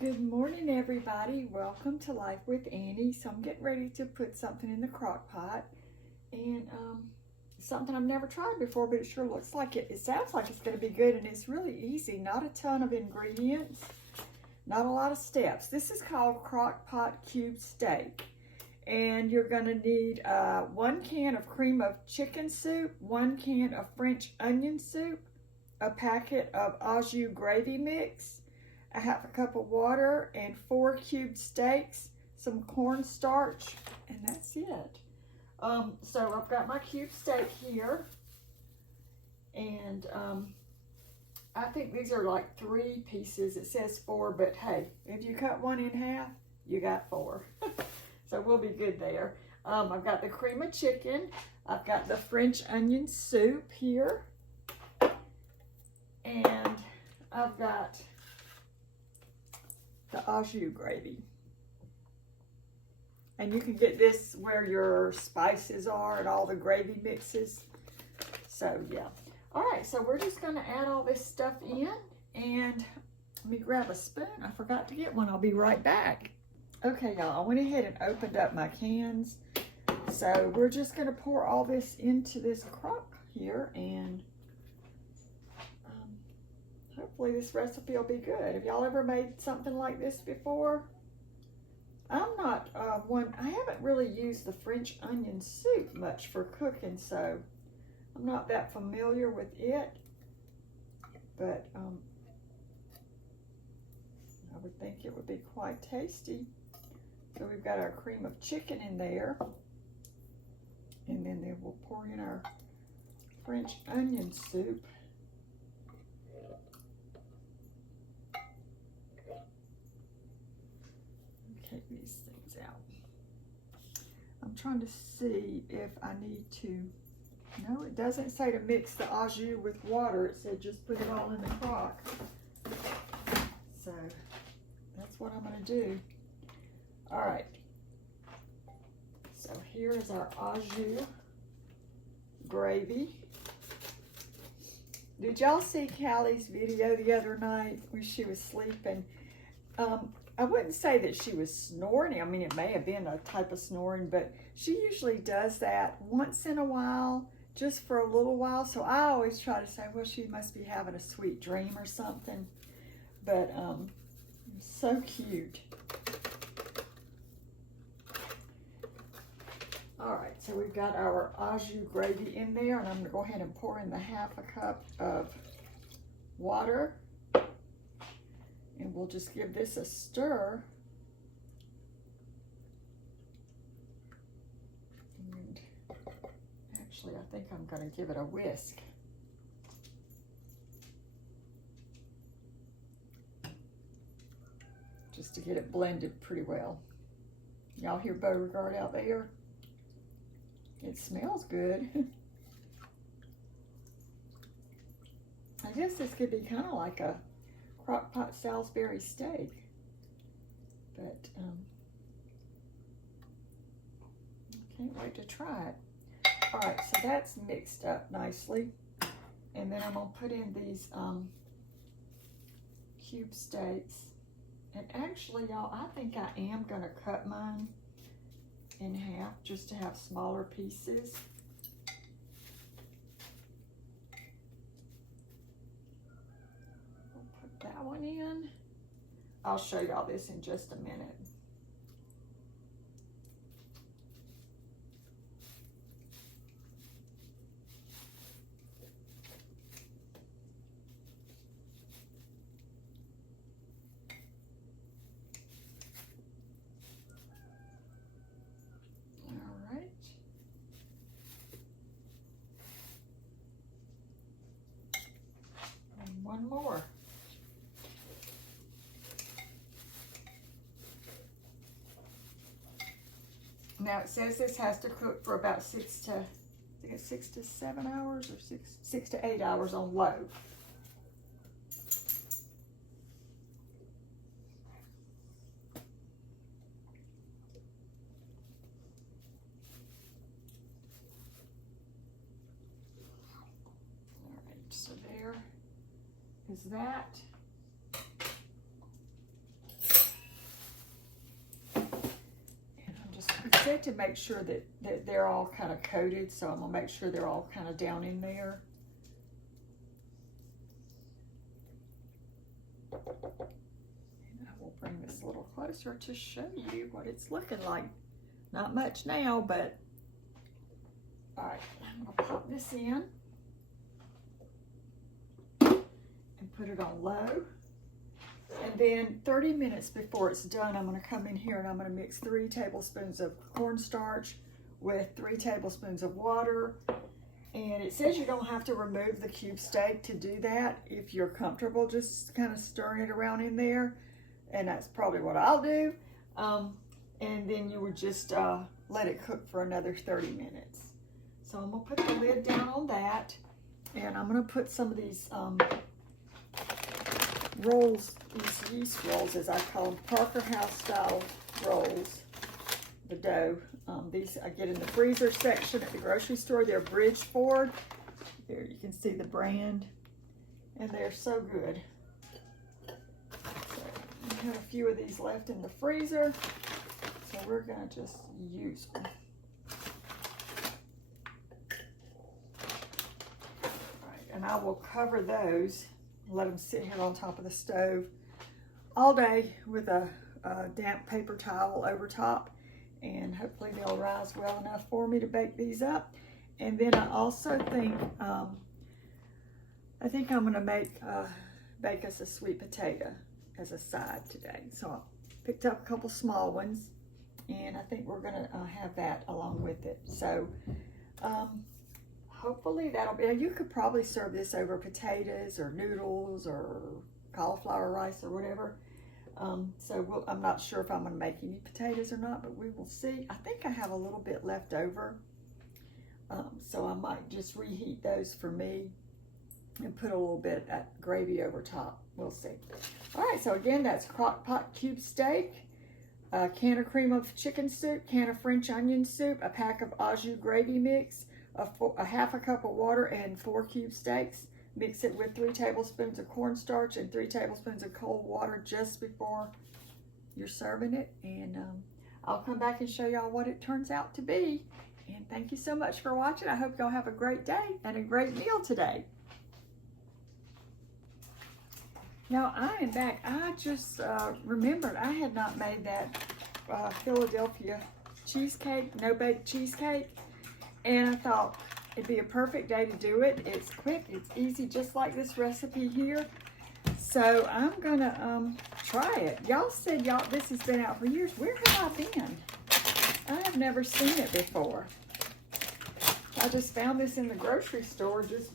Good morning, everybody. Welcome to Life with Annie. So I'm getting ready to put something in the crock pot, and something I've never tried before, but it sure looks like it. It sounds like it's going to be good, and it's really easy. Not a ton of ingredients, not a lot of steps. This is called Crockpot cube steak, and you're going to need 1 can of cream of chicken soup, 1 can of French onion soup, a packet of au jus gravy mix, a half a cup of water, and 4 cubed steaks, some cornstarch, and that's it. So I've got my cube steak here, and I think these are like 3 pieces. It says 4, but hey, if you cut one in half, you got 4. So we'll be good there. I've got the cream of chicken. I've got the French onion soup here, and I've got the au jus gravy. And you can get this where your spices are and all the gravy mixes. So yeah. All right, so we're just gonna add all this stuff in, and let me grab a spoon. I forgot to get one. I'll be right back. Okay, y'all, I went ahead and opened up my cans. So we're just gonna pour all this into this crock here, and hopefully this recipe will be good. Have y'all ever made something like this before? I'm not I haven't really used the French onion soup much for cooking, so I'm not that familiar with it. But I would think it would be quite tasty. So we've got our cream of chicken in there. And then we'll pour in our French onion soup. Take these things out. I'm trying to see if I need to, no, it doesn't say to mix the au jus with water. It said just put it all in the crock. So that's what I'm going to do. All right. So here is our au jus gravy. Did y'all see Callie's video the other night when she was sleeping? I wouldn't say that she was snoring. I mean, it may have been a type of snoring, but she usually does that once in a while, just for a little while. So I always try to say, well, she must be having a sweet dream or something. But so cute. All right, so we've got our au jus gravy in there, and I'm going to go ahead and pour in the half a cup of water. And we'll just give this a stir. And actually, I think I'm going to give it a whisk. Just to get it blended pretty well. Y'all hear Beauregard out there? It smells good. I guess this could be kind of like a Crockpot Salisbury steak, but can't wait to try it. All right, so that's mixed up nicely, and then I'm gonna put in these cube steaks. And actually, y'all, I think I am gonna cut mine in half just to have smaller pieces. That one in. I'll show y'all this in just a minute. All right. And one more. Now it says this has to cook for about 6 to 7 hours, or 6 to 8 hours on low. All right, so there is that. bit to make sure that they're all kind of coated. So I'm gonna make sure they're all kind of down in there. And I will bring this a little closer to show you what it's looking like. Not much now, but all right, I'm gonna pop this in and put it on low. And then 30 minutes before it's done, I'm gonna come in here and I'm gonna mix 3 tablespoons of cornstarch with 3 tablespoons of water. And it says you don't have to remove the cube steak to do that if you're comfortable just kind of stirring it around in there. And that's probably what I'll do. And then you would just let it cook for another 30 minutes. So I'm gonna put the lid down on that. And I'm gonna put some of these rolls, these yeast rolls, as I call them, Parker House style rolls, the dough. These I get in the freezer section at the grocery store. They're Bridgeford. There you can see the brand, and they're so good. So we have a few of these left in the freezer, so we're gonna just use them. All right, and I will cover those, let them sit here on top of the stove all day with a damp paper towel over top, and hopefully they'll rise well enough for me to bake these up. And then I also think I'm gonna bake us a sweet potato as a side today. So I picked up a couple small ones, and I think we're gonna have that along with it. So hopefully that'll be, you could probably serve this over potatoes or noodles or cauliflower rice or whatever. So I'm not sure if I'm going to make any potatoes or not, but we will see. I think I have a little bit left over, so I might just reheat those for me and put a little bit of that gravy over top. We'll see. All right, so again, that's Crockpot cube steak, a can of cream of chicken soup, can of French onion soup, a pack of au jus gravy mix, a half a cup of water, and 4 cube steaks. Mix it with 3 tablespoons of cornstarch and 3 tablespoons of cold water just before you're serving it. And I'll come back and show y'all what it turns out to be. And thank you so much for watching. I hope y'all have a great day and a great meal today. Now I am back. I just remembered I had not made that Philadelphia cheesecake, no-bake cheesecake. And I thought it'd be a perfect day to do it. It's quick, it's easy, just like this recipe here. So I'm gonna try it. Y'all said this has been out for years. Where have I been? I have never seen it before. I just found this in the grocery store, just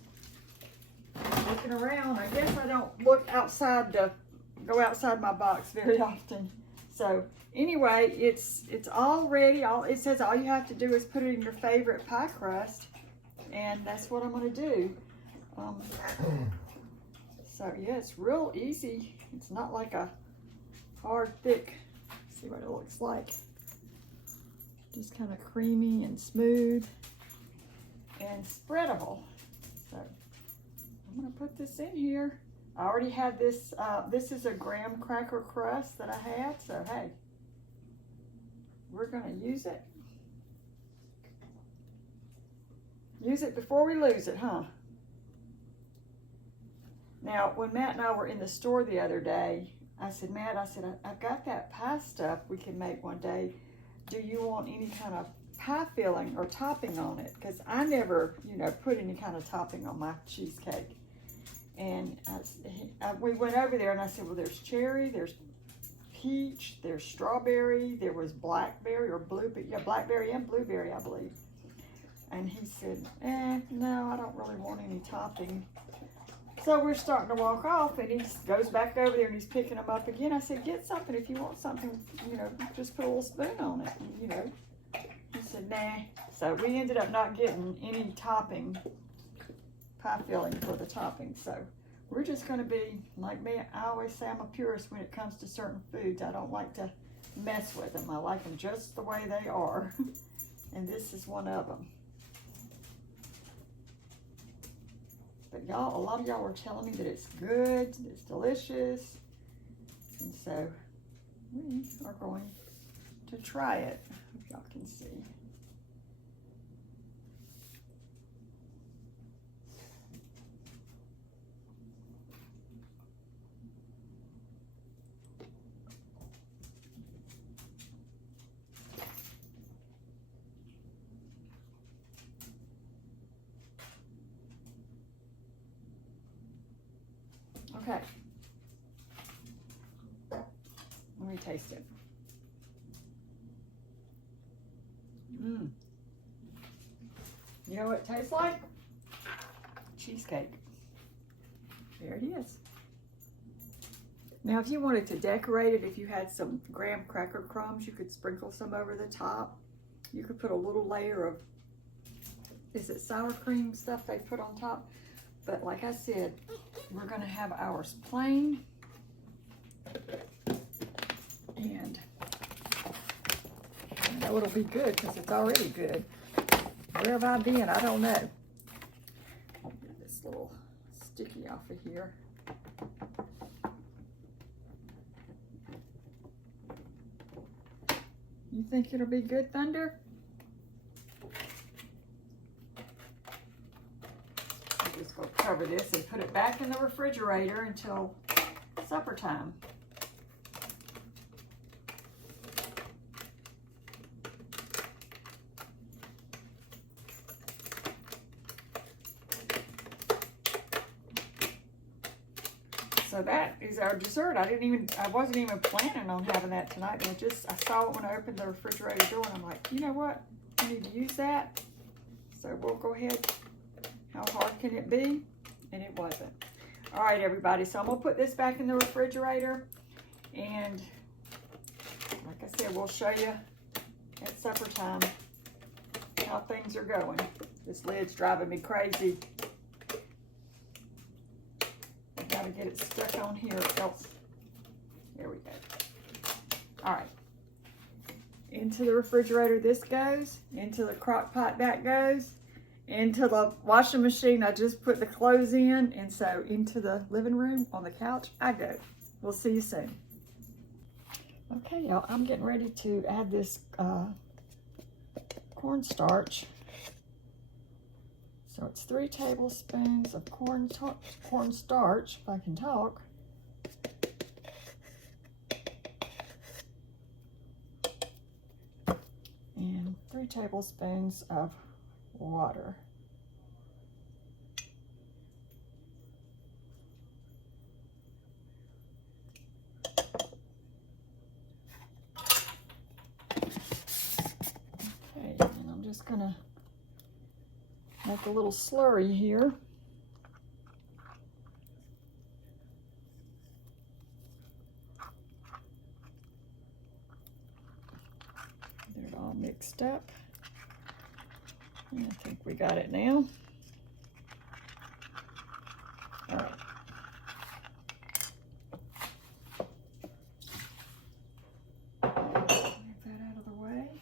looking around. I guess I don't look outside go outside my box very often. So anyway, it's all ready. It says all you have to do is put it in your favorite pie crust. And that's what I'm going to do. So yeah, it's real easy. It's not like a hard, thick. Let's see what it looks like. Just kind of creamy and smooth and spreadable. So I'm going to put this in here. I already had this. This is a graham cracker crust that I had. So hey, we're going to use it. Use it before we lose it, huh? Now, when Matt and I were in the store the other day, I said, Matt, I've got that pie stuff we can make one day. Do you want any kind of pie filling or topping on it? Because I never, put any kind of topping on my cheesecake. And we went over there and I said, well, there's cherry, there's peach, there's strawberry, there was blackberry or blueberry, blackberry and blueberry, I believe. And he said, no, I don't really want any topping. So we're starting to walk off, and he goes back over there and he's picking them up again. I said, get something if you want something, just put a little spoon on it, He said, nah. So we ended up not getting any topping, pie filling for the topping. So we're just going to be, like me, I always say I'm a purist when it comes to certain foods. I don't like to mess with them. I like them just the way they are. And this is one of them. But y'all, a lot of y'all were telling me that it's good, it's delicious. And so we are going to try it. Hope y'all can see. Okay. Let me taste it. You know what it tastes like? Cheesecake. There it is. Now, if you wanted to decorate it, if you had some graham cracker crumbs, you could sprinkle some over the top. You could put a little layer of, is it sour cream stuff they put on top? But like I said, we're gonna have ours plain. And I know it'll be good because it's already good. Where have I been? I don't know. I'll get this little sticky off of here. You think it'll be good, Thunder? I'm just going to cover this and put it back in the refrigerator until supper time. So that is our dessert. I wasn't even planning on having that tonight, but I saw it when I opened the refrigerator door, and I'm like, you know what? I need to use that. So we'll go ahead. How hard can it be? And it wasn't. All right, everybody. So I'm gonna put this back in the refrigerator, and like I said, we'll show you at supper time how things are going. This lid's driving me crazy. Gotta get it stuck on here, else. There we go. All right. Into the refrigerator this goes. Into the crock pot that goes. Into the washing machine I just put the clothes in. And so into the living room on the couch I go. We'll see you soon. Okay, y'all, I'm getting ready to add this cornstarch. So it's 3 tablespoons of cornstarch, if I can talk. And 3 tablespoons of water. Okay, and I'm just gonna make a little slurry here. Get it all mixed up. And I think we got it now. All right. Get that out of the way.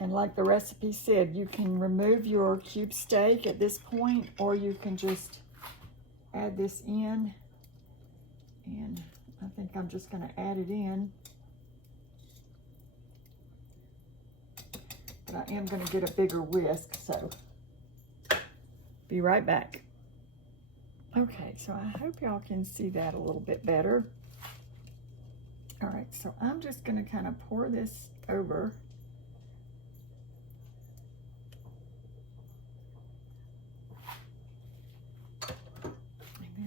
And like the recipe said, you can remove your cube steak at this point, or you can just add this in. And I think I'm just going to add it in. But I am going to get a bigger whisk, so be right back. Okay, so I hope y'all can see that a little bit better. All right, so I'm just going to kind of pour this over.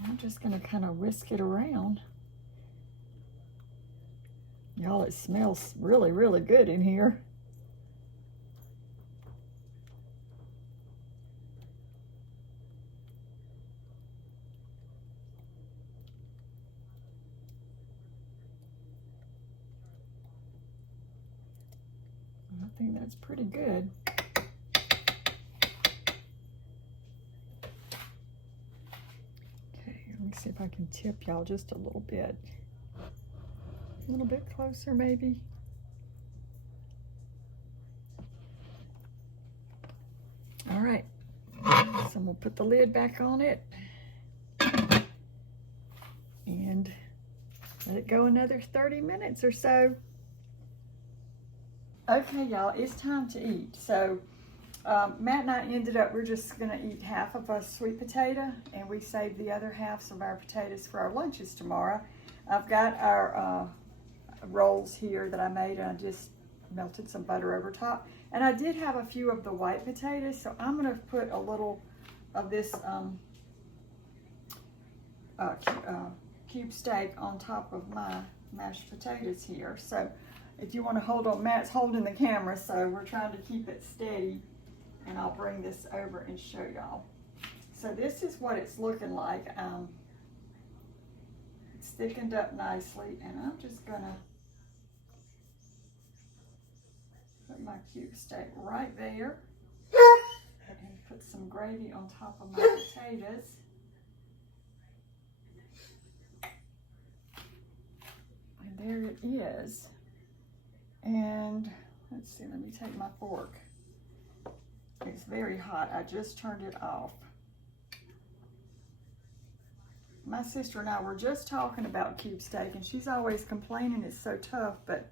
I'm just going to kind of whisk it around. Y'all, it smells really, really good in here. I think that's pretty good. Let me see if I can tip y'all just a little bit closer maybe. All right, so I'm gonna put the lid back on it. and let it go another 30 minutes or so. Okay, y'all, it's time to eat. So Matt and I ended up, we're just gonna eat half of a sweet potato, and we saved the other halves of our potatoes for our lunches tomorrow. I've got our rolls here that I made, and I just melted some butter over top. And I did have a few of the white potatoes, so I'm gonna put a little of this cube steak on top of my mashed potatoes here. So if you want to hold on, Matt's holding the camera, so we're trying to keep it steady, and I'll bring this over and show y'all. So this is what it's looking like. It's thickened up nicely, and I'm just gonna put my cube steak right there and put some gravy on top of my potatoes. And there it is. And let's see, let me take my fork. It's very hot. I just turned it off. My sister and I were just talking about cube steak, and she's always complaining it's so tough, but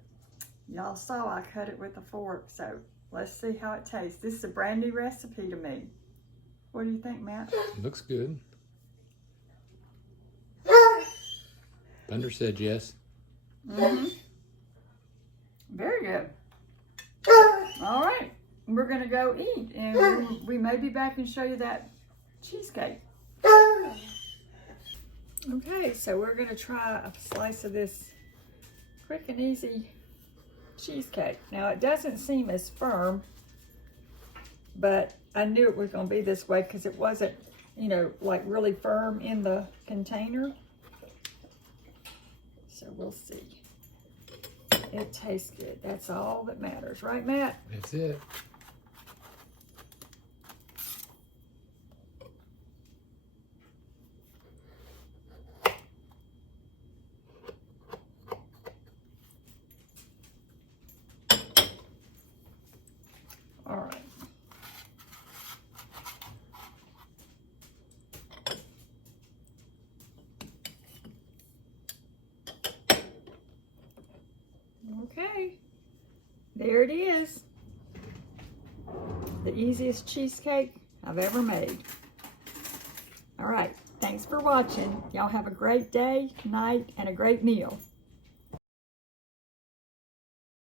y'all saw I cut it with a fork, so let's see how it tastes. This is a brand new recipe to me. What do you think, Matt? Looks good. Thunder said yes. Mm-hmm. Very good. All right, we're gonna go eat, and we may be back and show you that cheesecake. Okay, so we're gonna try a slice of this quick and easy cheesecake. Now it doesn't seem as firm, but I knew it was gonna be this way because it wasn't, you know, like really firm in the container. So we'll see. It tastes good. That's all that matters, right, Matt? That's it. All right. Okay, there it is. The easiest cheesecake I've ever made. All right, thanks for watching. Y'all have a great day, night, and a great meal.